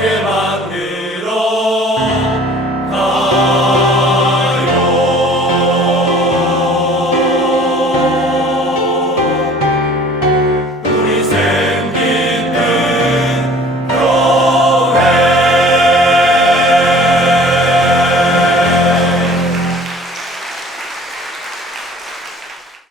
quebrar.